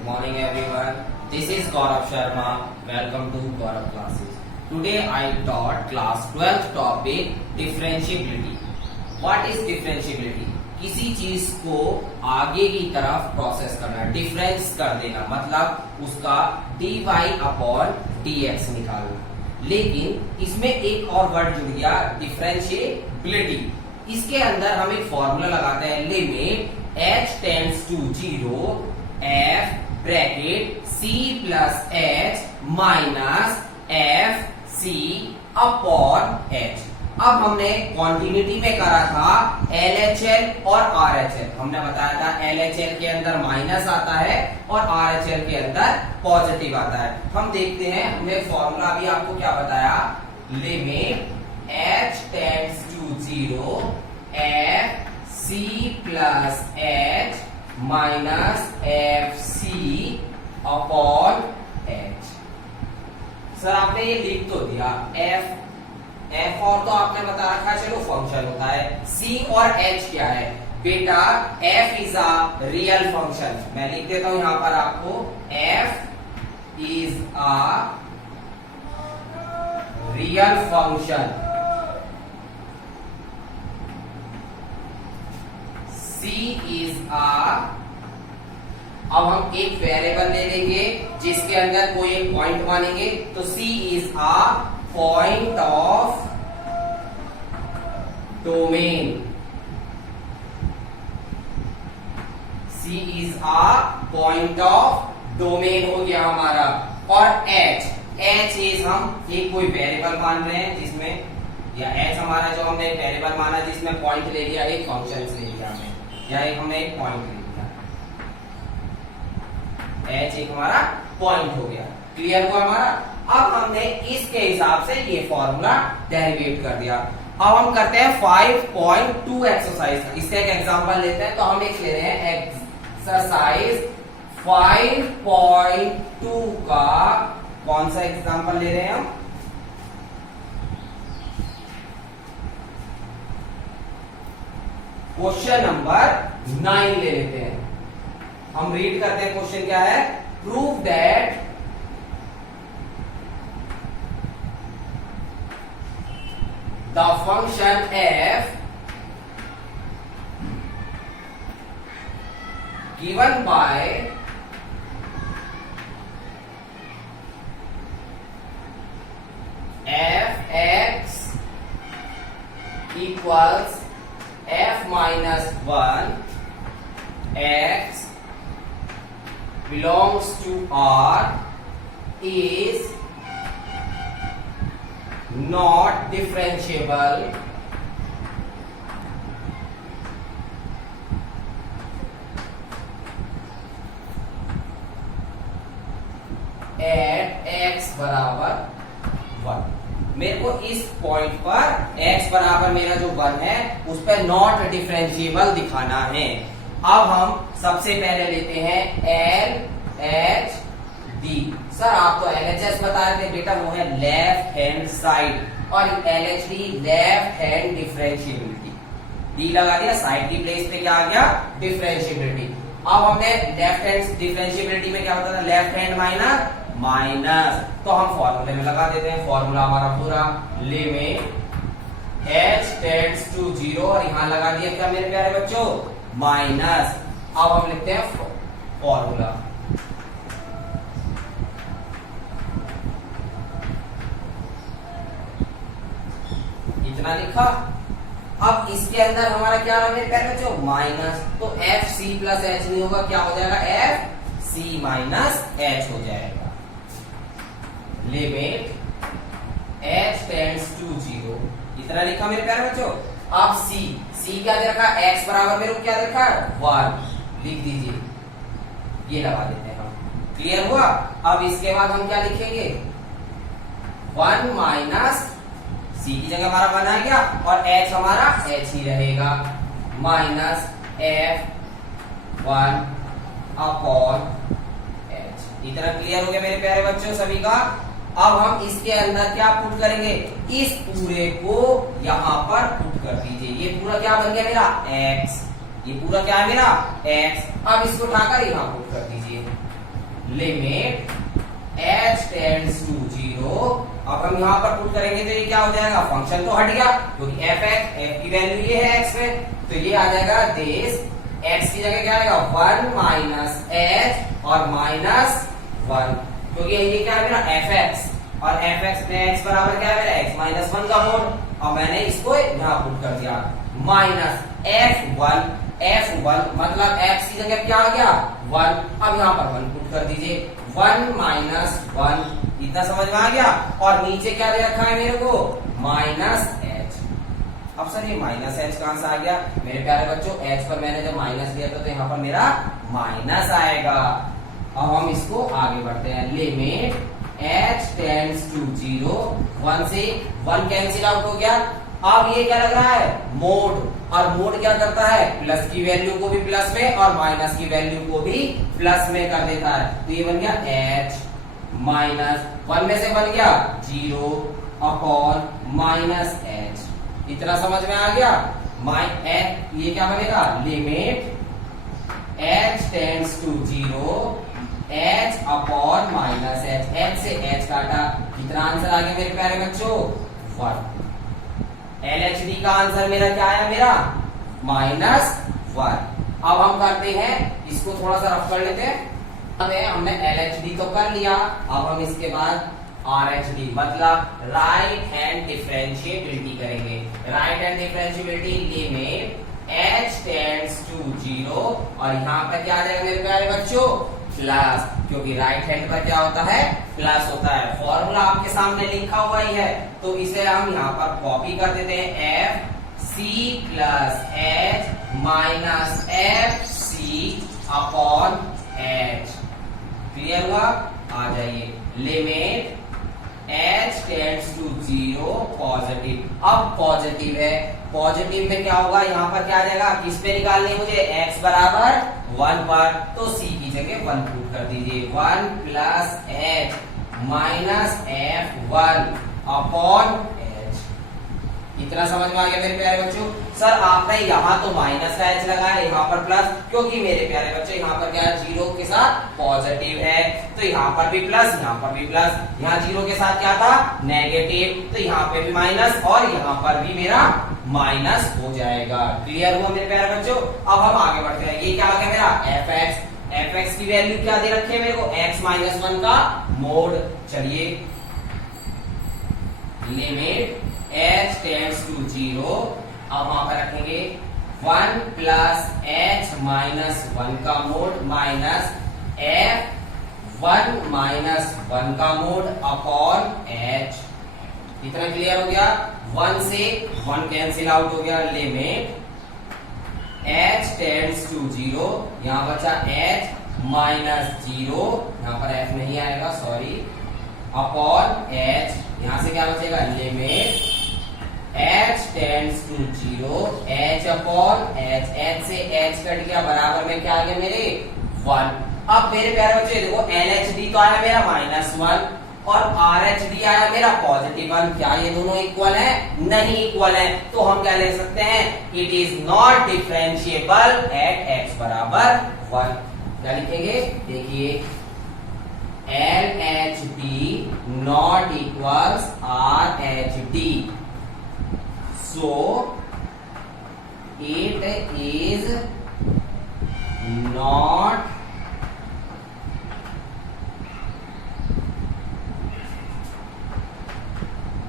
Good morning everyone. This is Gaurav Sharma. Welcome to Gaurav classes. Today I taught class 12th topic differentiability. What is differentiability? किसी चीज को आगे की तरफ process करना, difference कर देना, मतलब उसका dy अपॉन dx निकालना। लेकिन इसमें एक और वर्ड जुड़ गया, डिफरेंशिएबिलिटी। इसके अंदर हम एक फॉर्मूला लगाते हैं, limit h tends to 0 f bracket c plus h minus f c upon h। अब हमने क्वांटिटी में करा था LHL और RHL। हमने बताया था LHL के अंदर माइनस आता है और RHL के अंदर पॉजिटिव आता है। हम देखते हैं, हमने फॉर्मूला भी आपको क्या बताया, limit h tends to 0 f c plus h minus f c upon h। Sir आपने ये लिख तो दिया, f और तो आपने बता रखा, चलो फंक्शन होता है। c और h क्या है बेटा, f is a real function. मैं लिख देता हूं यहां पर आपको, f is a real function, c is a, अब हम एक वेरिएबल ले लेंगे जिसके अंदर कोई एक पॉइंट मानेंगे, तो c is a point of domain, c is a point of domain हो गया हमारा। और h इज, हम एक कोई वेरिएबल मान रहे हैं जिसमें, या h हमारा जो हमने वेरिएबल माना जिसमें पॉइंट ले लिया, एक फंक्शन ले लिया हमने, या एक हमने एक पॉइंट ले लिया, h एक हमारा पॉइंट हो गया। क्लियर हुआ हमारा। अब हमने इसके हिसाब से ये फॉर्मूला डेरिवेट कर दिया। अब हम करते हैं 5.2 एक्सरसाइज। इसका एक एग्जांपल लेते हैं, तो हम एक ले रहे हैं एक्सरसाइज 5.2 का कौन सा एग्जांपल ले रहे हैं हम, क्वेश्चन नंबर 9 ले लेते हैं। हम रीड करते हैं, क्वेश्चन क्या है, prove that the function f given by f(x) equals f minus 1 x belongs to R is not differentiable at x बराबर 1। मेरे को इस पॉइंट पर x बराबर मेरा जो 1 है उस पर नॉट डिफरेंशिएबल दिखाना है। अब हम सबसे पहले लेते हैं LHD। सर आप तो LHS बता रहे थे बेटा, वो है लेफ्ट हैंड साइड, और LHD left hand differentiability. D लगा दिया, साइड की प्लेस पे क्या आ गया, डिफरेंशिएबिलिटी। अब हमने लेफ्ट हैंड डिफरेंशिएबिलिटी में क्या होता था, लेफ्ट हैंड माइनस, तो हम फॉर्मूले में लगा देते हैं। फॉर्मूला हमारा पूरा, लिमिट h टेंड्स टू 0, और यहां लगा दिया क्या मेरे प्यारे बच्चों, माइनस। अब हम लिखते हैं फॉर्मूला, इतना लिखा। अब इसके अंदर हमारा क्या रहा मेरे प्यारे बच्चों, माइनस, तो एफ सी प्लस एच नहीं होगा, क्या हो जाएगा, एफ सी माइनस एच हो जाएगा। लिमिट एच टेंड्स टू 0, इतना लिखा मेरे प्यारे बच्चों। अब सी क्या दे रखा, एक्स बराबर मेरे को क्या दे रखा, 1 लिख दीजिए, ये लगा देते हैं हम। क्लियर हुआ। अब इसके बाद हम क्या लिखेंगे, 1 माइनस c की जगह हमारा 1 आ गया, और h हमारा h ही रहेगा, माइनस f(1) अपॉन h। इतना क्लियर हो गया मेरे प्यारे बच्चों सभी का। अब हम इसके अंदर क्या पुट करेंगे, इस पूरे को यहां पर पुट कर दीजिए। ये पूरा क्या बन गया मेरा, x, ये पूरा क्या है मेरा x। अब इसको उठाकर यहां पुट कर दीजिए, लिमिट h टेंड्स टू 0। अब हम यहाँ पर पुट करेंगे तो ये क्या हो जाएगा, फंक्शन तो हट गया क्योंकि f की वैल्यू ये है x में, तो ये आ जाएगा दिस x की जगह क्या आएगा 1 माइनस h और माइनस 1, क्योंकि ये क्या है मेरा fx और fx में x बराबर क्या है मेरा x माइनस 1 का मोड। और मैंने इसको यहाँ पुट कर दिया माइनस f1 मतलब x की जगह क्या आ गया 1, अब यहाँ पर 1 पुट कर दीजिए 1 माइनस 1, इतना समझ में आ गया। और नीचे क्या दे रखा है मेरे को माइनस h। अब सर ये माइनस h कहां से आ गया मेरे प्यारे बच्चों, h पर मैंने जब माइनस दिया था तो यहाँ पर मेरा माइनस आएगा। अब हम इसको आगे बढ़ते हैं, लिमिट h टेंड्स टू 0, 1 से 1 कैंसिल आउट हो गया। अब ये क्या लग रहा है मोड, और मोड क्या करता है प्लस की वैल्यू को भी प्लस में और माइनस की वैल्यू को भी प्लस में कर देता है, तो ये बन गया h माइनस 1 में से बन गया 0 अपॉन माइनस h। इतना समझ में आ गया। ये क्या बनेगा limit h tends to 0 h upon minus h से h काटा, कितना आंसर आ गया मेरे प्यारे बच्चों 1। LHD का आंसर मेरा क्या आया मेरा माइनस 1। अब हम करते हैं इसको थोड़ा सा रफ कर लेते हैं। हमने LHD तो कर लिया, अब हम इसके बाद RHD मतलब राइट हैंड डिफरेंशिएबिलिटी करेंगे। Right hand differentiability limit h tends to 0 और यहाँ पर क्या आ जाएगा मेरे प्यारे बच्चों प्लस, क्योंकि राइट हैंड पर क्या होता है प्लस होता है। फॉर्मूला आपके सामने लिखा हुआ ही है तो इसे हम यहाँ पर कॉपी कर देते हैं f c plus h minus f c upon h। Clear हुआ, आ जाइए limit h tends to 0 positive. अब पॉजिटिव है, पॉजिटिव में क्या होगा यहाँ पर क्या आ जाएगा, किस पे निकालनी है मुझे x बराबर 1 पर, तो c की जगह 1 पुट कर दीजिए 1 plus h minus f1 upon h। इतना समझ में आ गया मेरे प्यारे बच्चों। सर आपने यहाँ तो माइनस का h लगाया, यहाँ पर प्लस, क्योंकि मेरे प्यारे बच्चों यहाँ पर क्या है 0 के साथ पॉजिटिव है तो यहाँ पर भी प्लस, यहाँ पर भी प्लस, यहाँ 0 के साथ क्या था नेगेटिव, तो यहाँ पे भी माइनस और यहाँ पर भी मेरा माइनस हो जाएगा। क्लियर हुआ मेरे प्यारे बच्चों। अब हम आगे बढ़ते हैं, ये क्या आ गया मेरा fx की वैल्यू क्या दे रखी है मेरे को x माइनस 1 का मोड। चलिए लिमिट h टेंड्स टू 0, अब वहां पर रखेंगे 1 प्लस h माइनस 1 का मोड माइनस f1 माइनस 1 का मोड अपॉन h। इतना क्लियर हो गया। 1 से 1 कैंसिल आउट हो गया, लिमिट h टेंड्स टू 0, यहाँ बचा h माइनस 0, यहाँ पर f नहीं आएगा सॉरी, अपॉन h। यहाँ से क्या बचेगा limit h tends to 0 h upon h, h से h कट गया बराबर में क्या आ गया मेरे 1। अब मेरे प्यारे बच्चे देखो LHD तो आया मेरा माइनस 1 और RHD आया मेरा पॉजिटिव 1, क्या ये दोनों इक्वल है? नहीं इक्वल है, तो हम क्या ले सकते हैं it is not differentiable eight x बराबर 1। क्या लिखेंगे देखिए LHD not equals RHD, so it is not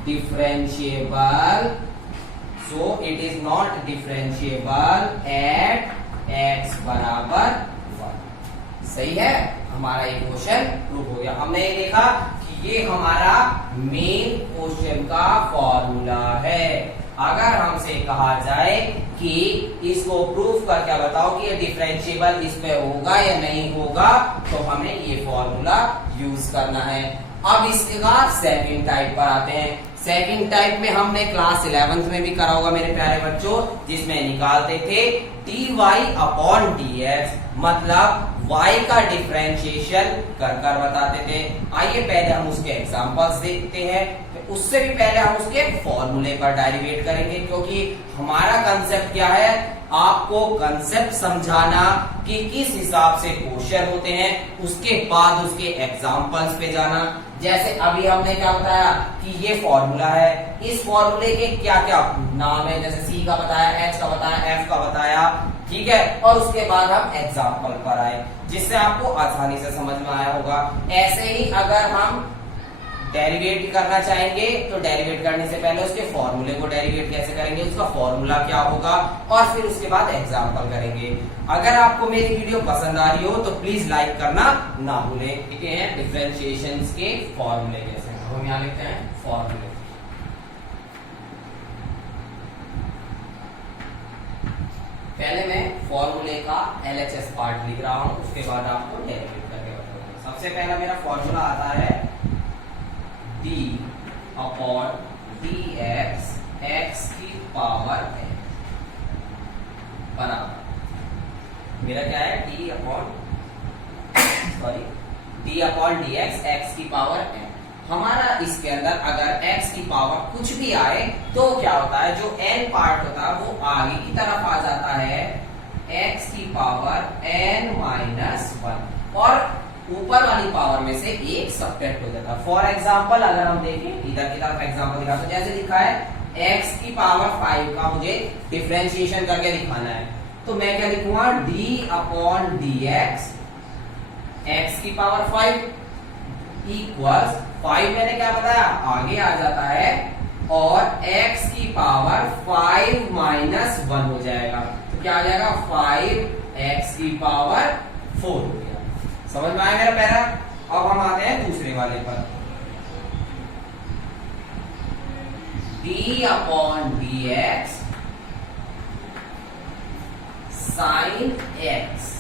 differentiable, so it is not differentiable at x बराबर 1। सही है, हमारा ये क्वेश्चन प्रूव हो गया। हमने ये देखा कि ये हमारा मेन क्वेश्चन का फॉर्मूला है। अगर हमसे कहा जाए कि इसको प्रूव करके बताओ कि ये डिफरेंशिएबल इस पे होगा या नहीं होगा, तो हमें ये फॉर्मूला यूज करना है। अब इसके बाद सेकंड टाइप पर आते हैं। सेकंड टाइप में हमने क्लास 11th में भी करा होगा मेरे प्यारे बच्चों, जिसमें निकालते थे dy अपॉन dx, मतलब y का डिफरेंशिएशन कर कर बताते थे। आइए पहले हम उसके एग्जांपल्स देखते हैं, तो उससे भी पहले हम उसके फॉर्मूले पर डेरिवेट करेंगे, क्योंकि हमारा कंसेप्ट क्या है, आपको कंसेप्ट समझाना कि किस हिसाब से क्वेश्चन होते हैं, उसके बाद उसके एग्जांपल्स पे जाना। जैसे अभी हमने क्या बताया कि ये फॉर्मूला है, इस फॉर्मूले के क्या क्या नाम है, जैसे सी का बताया, एच का बताया, एफ का बताया, ठीक है। और उसके बाद हम एग्जांपल पर आए, जिससे आपको आसानी से समझ में आया होगा। ऐसे ही अगर हम डेरिवेट करना चाहेंगे तो डेरिवेट करने से पहले उसके फॉर्मूले को डेरिवेट कैसे करेंगे, उसका फॉर्मूला क्या होगा, और फिर उसके बाद एग्जांपल करेंगे। अगर आपको मेरी वीडियो पसंद आ रही हो तो प्लीज लाइक करना ना भूलें। ठीक है, डिफरेंशिएशन के फॉर्मूले कैसे, हम यहाँ लिखते हैं फॉर्मूले। पहले मैं फॉर्मूले का एलएचएस पार्ट लिख रहा हूं, उसके बाद आपको डेरिवेट करके बताऊंगा। सबसे पहला मेरा फॉर्मूला आता है d अपॉन dx x की पावर n बराबर, मेरा क्या है d अपॉन dx x की पावर n। हमारा इसके अंदर अगर x की पावर कुछ भी आए तो क्या होता है, जो n पार्ट होता है वो आगे की तरफ आ जाता है, x की पावर n माइनस 1, और ऊपर वाली पावर में से एक सब्ट्रैक्ट हो जाता है। फॉर एग्जाम्पल अगर हम देखें, इधर की तरफ एग्जाम्पल दिखा, तो जैसे लिखा है x की पावर 5 का मुझे डिफरेंशिएशन करके दिखाना है, तो मैं क्या लिखूंगा, d अपॉन dx x की पावर 5 इक्वल्स 5 मैंने क्या बताया, आगे आ जाता है, और x की पावर 5 माइनस 1 हो जाएगा, तो क्या आ जाएगा, 5x की पावर 4 हो गया। समझ में आया मेरा पैरा। अब हम आते हैं दूसरे वाले पर, d upon dx sine x,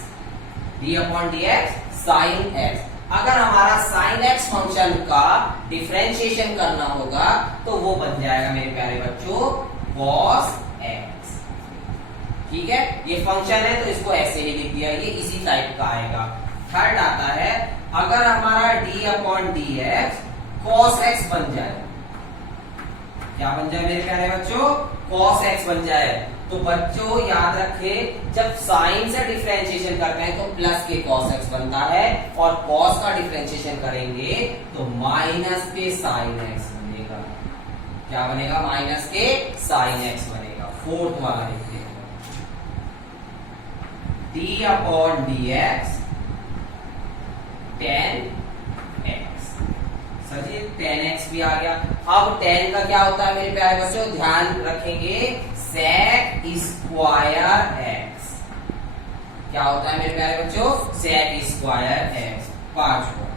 d upon dx sine x। अगर हमारा साइन x फंक्शन का डिफरेंशिएशन करना होगा तो वो बन जाएगा मेरे प्यारे बच्चों cos x। ठीक है, ये फंक्शन है तो इसको ऐसे ही लिख दिया, ये इसी टाइप का आएगा। थर्ड आता है, अगर हमारा d upon dx cos x बन जाए, क्या बन जाए मेरे प्यारे बच्चों, cos x बन जाए, तो बच्चों याद रखें, जब साइन से डिफरेंशिएशन करते हैं तो प्लस के cos x बनता है, और cos का डिफरेंशिएशन करेंगे तो माइनस के sin x बनेगा। क्या बनेगा, माइनस के sin x बनेगा। फोर्थ वाला लिखते हैं, d upon dx tan x। Sir ji tan x भी आ गया। अब tan का क्या होता है मेरे प्यारे बच्चों, ध्यान रखेंगे, sec स्क्वायर x। क्या होता है मेरे प्यारे बच्चों, sec स्क्वायर x। पांचवा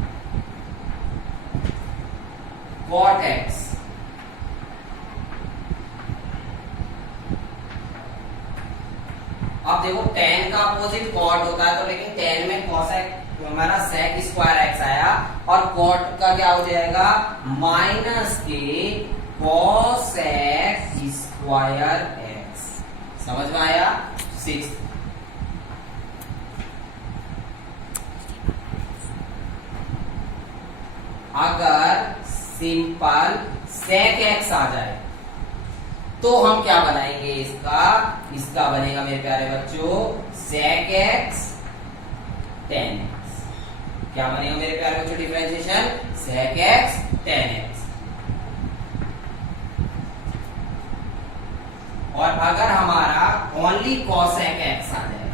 cot x, अब देखो tan का अपोजिट cot होता है, तो लेकिन tan में cos x, हमारा sec स्क्वायर x आया, और cot का क्या हो जाएगा, माइनस के cos x स्क्वायर x। समझ में आया। 6 अगर सिंपल sec x आ जाए तो हम क्या बनाएंगे, इसका बनेगा मेरे प्यारे बच्चों sec x tan x। क्या बनेगा मेरे प्यारे बच्चों differentiation, sec x tan x। और अगर हमारा ओनली cosec x आ जाए,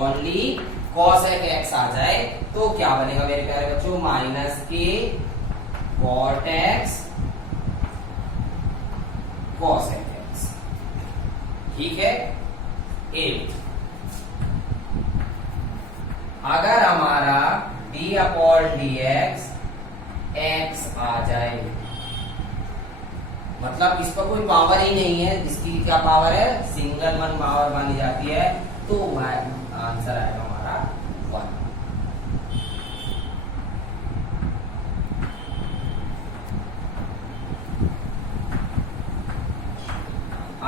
ओनली cosec x आ जाए, तो क्या बनेगा मेरे प्यारे बच्चों, माइनस के cot x cosec x। ठीक है। 8 अगर हमारा d अपॉन dx x आ जाए, मतलब इस पर कोई पावर ही नहीं है, इसकी क्या पावर है, सिंगल वन पावर मानी जाती है, तो आंसर आएगा हमारा 1।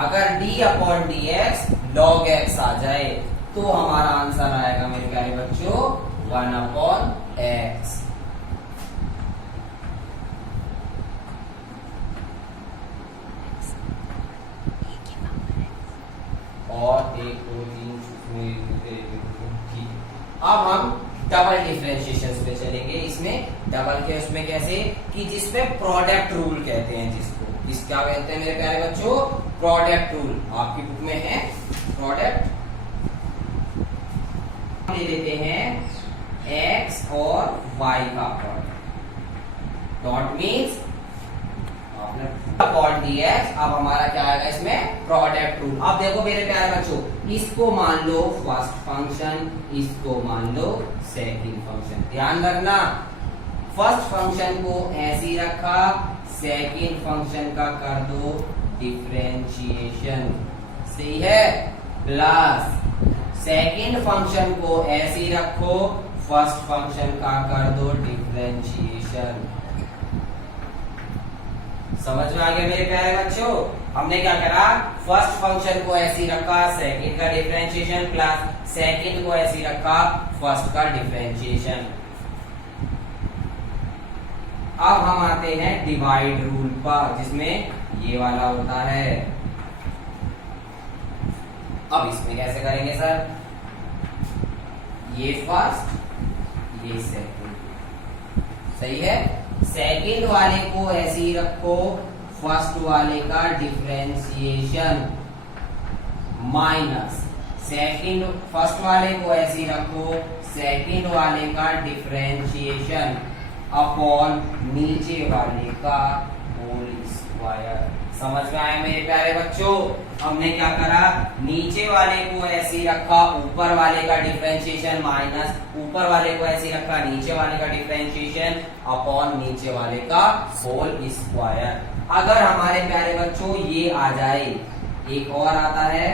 अगर d upon d x log x आ जाए तो हमारा आंसर आएगा मेरे प्यारे बच्चों 1 अपॉन एक्स। और 1 2 3 ठीक। अब हम डबल डिफरेंशिएशन पे चलेंगे। इसमें डबल के उसमें कैसे कि जिसमें प्रोडक्ट रूल कहते हैं, जिसको क्या कहते हैं मेरे प्यारे बच्चों, प्रोडक्ट रूल। आपकी बुक में है प्रोडक्ट। ले लेते हैं x और y का product. Dot means upon dx। अब हमारा क्या आएगा इसमें प्रोडक्ट रूल। अब देखो मेरे प्यारे बच्चों, इसको मान लो फर्स्ट फंक्शन, इसको मान लो सेकंड फंक्शन। ध्यान रखना फर्स्ट फंक्शन को ऐसे ही रखा, सेकंड फंक्शन का कर दो डिफरेंशिएशन, सही है। प्लस सेकंड फंक्शन को ऐसे ही रखो, फर्स्ट फंक्शन का कर दो डिफरेंशिएशन। समझ में आ गया मेरे प्यारे बच्चों? हमने क्या करा, फर्स्ट फंक्शन को ऐसे ही रखा, सेकंड का डिफरेंशिएशन, प्लस सेकंड को ऐसे ही रखा, फर्स्ट का डिफरेंशिएशन। अब हम आते हैं डिवाइड रूल पर, जिसमें ये वाला होता है। अब इसमें कैसे करेंगे सर, ये फर्स्ट ये सेकंड, सही है। सेकंड वाले को ऐसे ही रखो, फर्स्ट वाले का डिफरेंशिएशन माइनस सेकंड, फर्स्ट वाले को ऐसे ही रखो, सेकंड वाले का डिफरेंशिएशन अपॉन नीचे वाले का होल स्क्वायर। समझ में आया मेरे प्यारे बच्चों? हमने क्या करा, नीचे वाले को ऐसे ही रखा, ऊपर वाले का डिफरेंशिएशन माइनस ऊपर वाले को ऐसे ही रखा, नीचे वाले का डिफरेंशिएशन अपॉन नीचे वाले का होल स्क्वायर। अगर हमारे प्यारे बच्चों ये आ जाए, एक और आता है,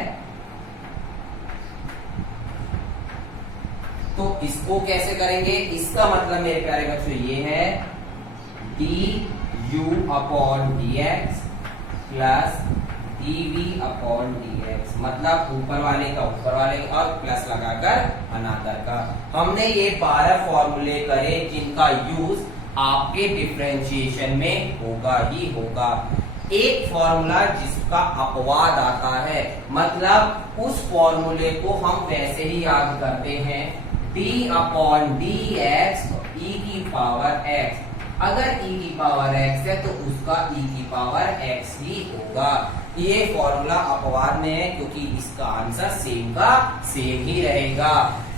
तो इसको कैसे करेंगे? इसका मतलब मेरे प्यारे बच्चों ये है d u upon d x plus d v upon d x, मतलब ऊपर वाले का ऊपर वाले का और प्लस लगाकर अनादर का। हमने ये 12 फॉर्मूले करे जिनका यूज आपके डिफरेंशिएशन में होगा ही होगा। एक फॉर्मूला जिसका अपवाद आता है, मतलब उस फॉर्मूले को हम वैसे ही याद करते हैं, d अपॉन डी एक्स ई की पावर x। अगर e की पावर x है तो उसका e की पावर x ही होगा। ये फॉर्मूला अपवाद में है क्योंकि इसका आंसर सेम का सेम ही रहेगा।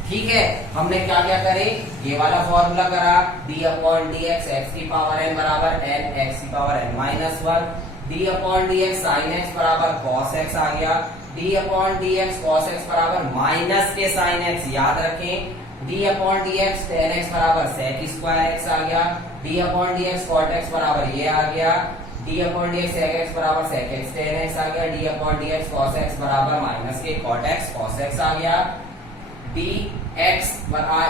ठीक है, हमने क्या क्या करे, ये वाला फॉर्मूला करा, d upon d x x की पावर n बराबर n x की power n minus 1, d upon d x sine x बराबर cos x आ गया, d upon d x cos x बराबर माइनस के साइन x याद रखें, d upon d x tan x बराबर सेक स्क्वायर एक्स आ गया, d upon d x cot x बराबर ये आ गया, d अपॉन डी एक्स सेक एक्स बराबर सेक एक्स टेन एक्स आ गया, d upon d x cos x बराबर माइनस के कॉट एक्स कॉस एक्स आ गया, d एक्स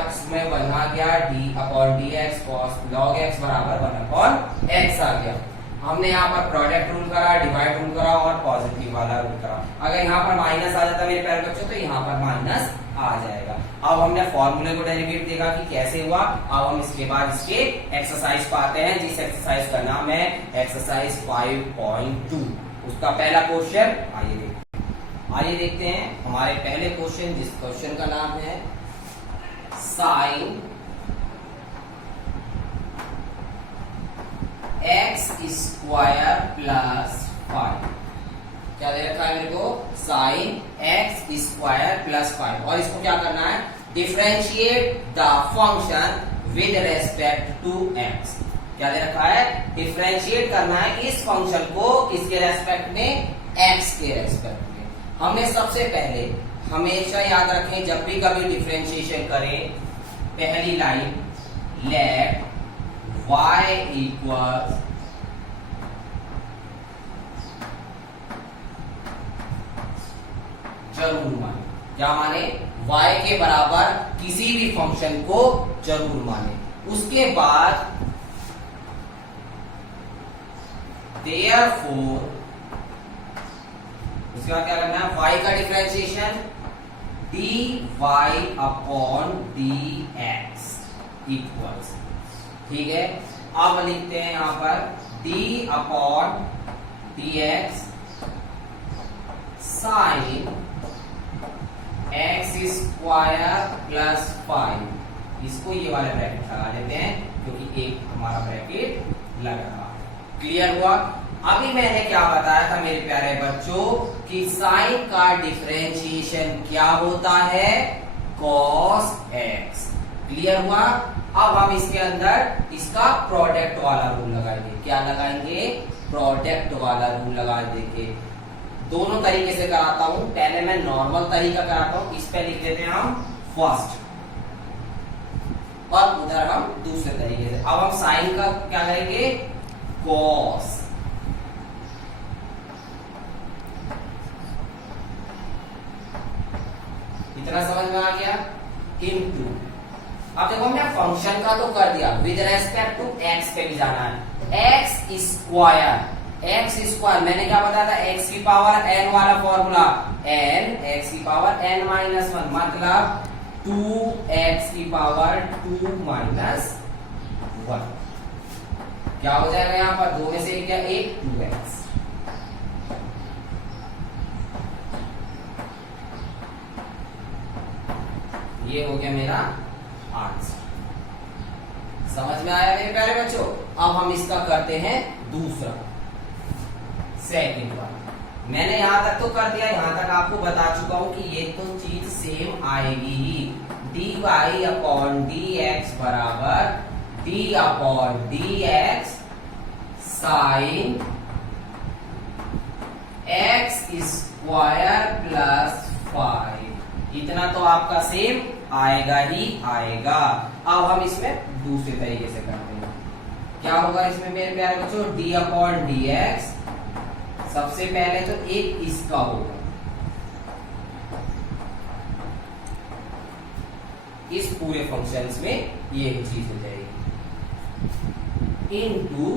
इसमें 1 आ गया, d upon d x cos log x बराबर 1 अपॉन एक्स आ गया। हमने यहाँ पर प्रोडक्ट रूल करा, डिवाइड रूल करा और पॉजिटिव वाला रूल करा। अगर यहाँ पर माइनस आ जाता मेरे प्यारे बच्चों तो यहाँ पर माइनस आ जाएगा। अब हमने फॉर्मूले को डेरिवेट देखा कि कैसे हुआ। अब हम इसके बाद इसके एक्सरसाइज पाते हैं, जिस एक्सरसाइज का नाम है एक्सरसाइज 5.2। उसका पहला क्वेश्चन आइए देखते हैं। हमारे पहले क्वेश्चन, जिस क्वेश्चन का नाम है साइन एक्स स्क्वायर प्लस 5। क्या दे रखा है मेरे को, साइन एक्स स्क्वायर प्लस 5, और इसको क्या करना है, differentiate the function with respect to x. क्या दे रखा है, डिफरेंशिएट करना है इस फंक्शन को किसके रेस्पेक्ट में, एक्स के रेस्पेक्ट में। हमने सबसे पहले हमेशा याद रखें, जब भी कभी डिफरेंशिएशन करें, पहली लाइन लेट y इक्वल जरूर माने। क्या माने, y के बराबर किसी भी फंक्शन को जरूर माने। उसके बाद therefore इसके बाद क्या करना है, y का differentiation dy upon dx equals, ठीक है। अब लिखते हैं यहां पर d upon dx sine x square plus 5, इसको ये वाले ब्रैकेट लगा लेते हैं क्योंकि एक हमारा ब्रैकेट लगा था। क्लियर हुआ। अभी मैंने क्या बताया था मेरे प्यारे बच्चों कि साइन का डिफरेंशिएशन क्या होता है, cos x। क्लियर हुआ। अब हम इसके अंदर इसका प्रोडक्ट वाला रूल लगाएंगे। क्या लगाएंगे, प्रोडक्ट वाला रूल लगा देंगे। दोनों तरीके से कराता हूं, पहले मैं नॉर्मल तरीका कराता हूं, इस पे लिख देते हैं हम फर्स्ट और उधर हम दूसरे तरीके से। अब हम साइन का क्या करेंगे, cos। इतना समझ में आ गया। इनटू, अब देखो हमने फंक्शन का तो कर दिया, विद रेस्पेक्ट टू x पे भी जाना है। x स्क्वायर मैंने क्या बताया था, x की पावर n वाला फॉर्मूला, n x की पावर n माइनस 1 मतलब 2x की पावर 2 माइनस 1। क्या हो जाएगा यहां पर, दो में से एक क्या, एक 2x। ये हो गया मेरा आंसर। समझ में आया मेरे प्यारे बच्चों। अब हम इसका करते हैं दूसरा, सेकंड वाला। मैंने यहां तक तो कर दिया, यहां तक आपको बता चुका हूं कि ये तो चीज सेम आएगी ही। dy अपॉन dx बराबर d upon dx sine x square plus 5। इतना तो आपका सेम आएगा ही आएगा। अब हम इसमें दूसरे तरीके से करते हैं। क्या होगा इसमें मेरे प्यारे बच्चों, d अपॉन dx, सबसे पहले तो एक इसका होगा, इस पूरे फंक्शंस में ये चीज हो जाएगी, इनटू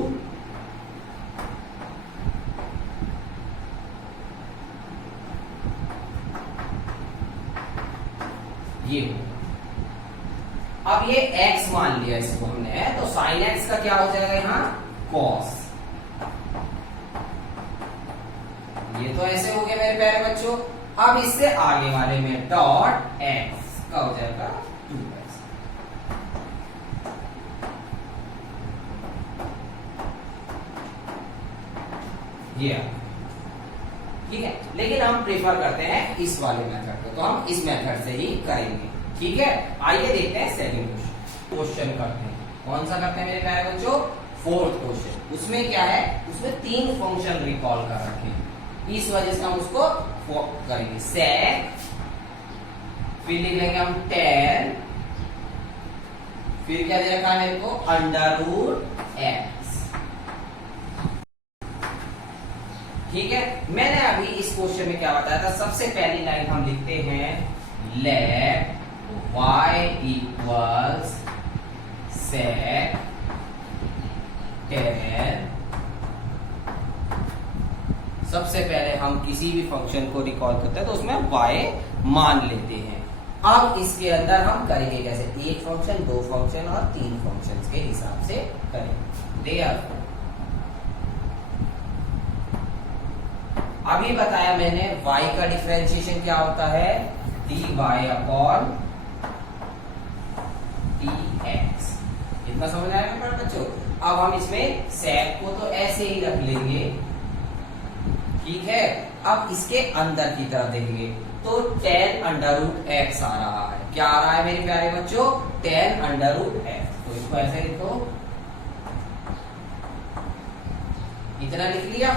ये। अब ये x मान लिया इसको हमने, तो साइन x का क्या हो जाएगा यहाँ, cos। ये तो ऐसे हो गए मेरे प्यारे बच्चों। अब इससे आगे वाले में डॉट x का हो जाएगा 2x। ये ठीक है, लेकिन हम प्रेफर करते हैं इस वाले मेथड को, तो हम इस मेथड से ही करेंगे। ठीक है, आइए देखते हैं सेकंड क्वेश्चन करते हैं। कौन सा करते हैं मेरे प्यारे बच्चों, फोर्थ क्वेश्चन। उसमें क्या है, उसमें 3 फंक्शन रिकॉल कर रखे हैं, इस वजह से हम उसको करेंगे। सेक, फिर लिख लेंगे हम tan, फिर क्या दे रखा है मेरे को, अंडर रूट x। ठीक है, मैंने अभी इस क्वेश्चन में क्या बताया था, सबसे पहली लाइन हम लिखते हैं let y equals sec tan। सबसे पहले हम किसी भी फंक्शन को रिकॉल करते हैं तो उसमें y मान लेते हैं। अब इसके अंदर हम करेंगे कैसे, एक फंक्शन, 2 फंक्शन और 3 फंक्शंस के हिसाब से करेंगे। अभी बताया मैंने y का डिफरेंशिएशन क्या होता है, dy अपॉन dx। इतना समझ आएगा मेरे बच्चों। अब हम इसमें sec को तो ऐसे ही रख लेंगे, ठीक है। अब इसके अंदर की तरफ देखेंगे तो tan अंडर रूट x आ रहा है। क्या आ रहा है मेरे प्यारे बच्चों, tan अंडर रूट x। तो इसको ऐसे लिखो, इतना लिख लिया,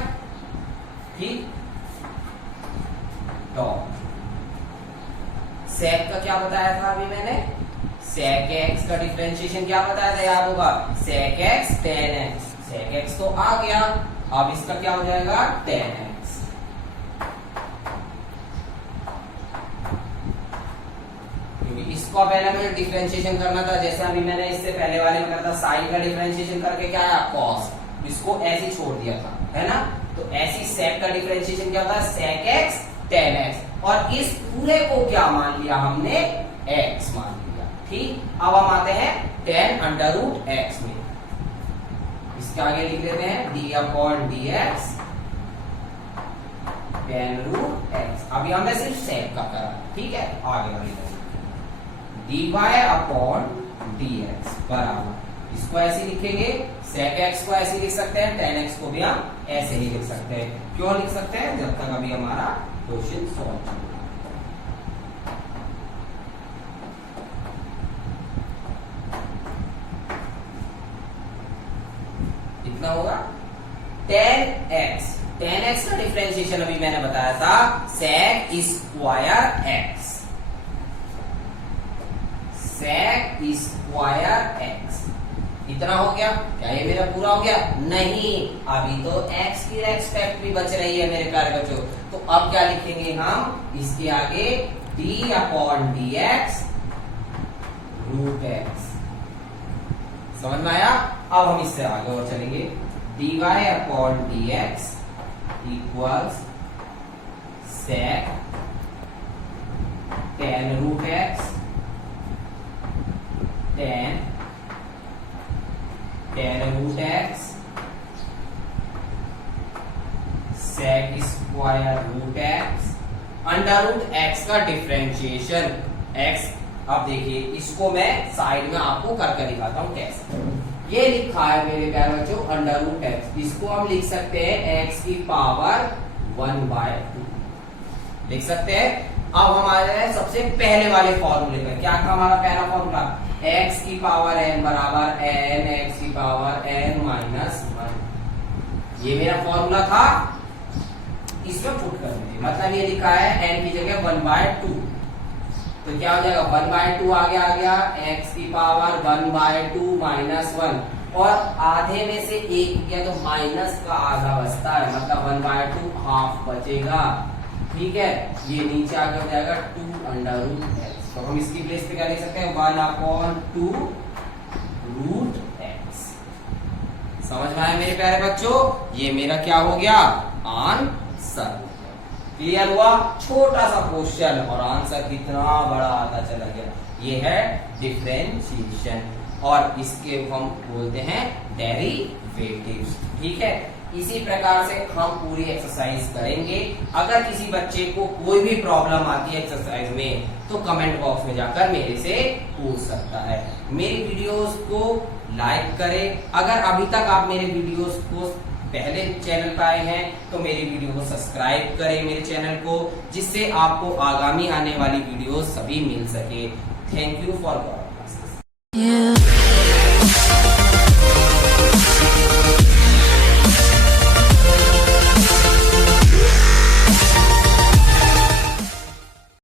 ठीक। डॉट sec का क्या बताया था अभी मैंने, sec x का डिफरेंशिएशन क्या बताया था, याद होगा, sec x tan x। sec x तो आ गया, अब इसका क्या हो जाएगा, tan x। क्योंकि इसको पहले मुझे डिफरेंशिएशन करना था, जैसे अभी मैंने इससे पहले वाले में करता साइन का डिफरेंशिएशन करके क्या आया, cos। इसको ऐसे छोड़ दिया था, है ना। तो ऐसी sec का डिफरेंशिएशन क्या होता है, sec x tan x, और इस पूरे को क्या मान लिया हमने, x मान लिया। ठीक, अब हम आते हैं tan अंडर रूट x में, इसके आगे लिख लेते हैं d upon dx tan root x। अभी हमने सिर्फ sec का करा, ठीक है, आगे बढ़ेंगे dy अपॉन dx बराबर, इसको ऐसे लिखेंगे, sec x को ऐसे लिख सकते हैं, tan x को भी हम ऐसे ही लिख सकते हैं। क्यों लिख सकते हैं, जब तक अभी हमारा क्वेश्चन सॉल्व नहीं। इतना होगा tan x का डिफरेंशिएशन अभी मैंने बताया था sec square x, sec square x। इतना हो गया, क्या ये मेरा पूरा हो गया, नहीं, अभी तो x की रेस्पेक्ट भी बच रही है मेरे प्यारे बच्चों। तो अब क्या लिखेंगे हम, इसके आगे d upon dx root x। समझ में आया? अब हम इससे आगे और चलेंगे, dy upon dx equals sec tan root x tan root x sec square root x under root x का डिफरेंशिएशन x। अब देखिए, इसको मैं साइड में आपको करके दिखाता हूं कैसे। ये लिखा है मेरे प्यारे बच्चों अंडर रूट x, इसको हम लिख सकते हैं x की पावर 1/2 लिख सकते हैं। अब हमारे सबसे पहले वाले फॉर्मूले में क्या था, हमारा पहला फॉर्मूला x की पावर n बराबर n x की पावर n माइनस 1, ये मेरा फॉर्मूला था, इसमें पुट कर देंगे, मतलब ये लिखा है n की जगह 1/2, तो क्या हो जाएगा 1/2 आगे आ गया, x की पावर 1/2 माइनस 1, और आधे में से एक किया तो माइनस का आधा बचता है, मतलब 1/2 हाफ बचेगा। ठीक है, ये नीचे आगे हो जाएगा 2 अंडर रूट x, तो हम इसकी प्लेस पे क्या लिख सकते हैं, 1/2 रूट x। समझ में आया मेरे प्यारे बच्चों, ये मेरा क्या हो गया, आंसर। क्लियर हुआ? छोटा सा क्वेश्चन और आंसर कितना बड़ा आता चला गया। ये है डिफरेंशिएशन, और इसके हम बोलते हैं डेरिवेटिव्स। ठीक है, इसी प्रकार से हम पूरी एक्सरसाइज करेंगे। अगर किसी बच्चे को कोई भी प्रॉब्लम आती है एक्सरसाइज में, तो कमेंट बॉक्स में जाकर मेरे से पूछ सकता है। मेरी वीडियोस को लाइक करें, अगर अभी तक आप मेरे वीडियोस को पहले चैनल पे आए हैं तो मेरी वीडियो को सब्सक्राइब करें मेरे चैनल को, जिससे आपको आगामी आने वाली वीडियोस सभी मिल सके। Thank you for watching.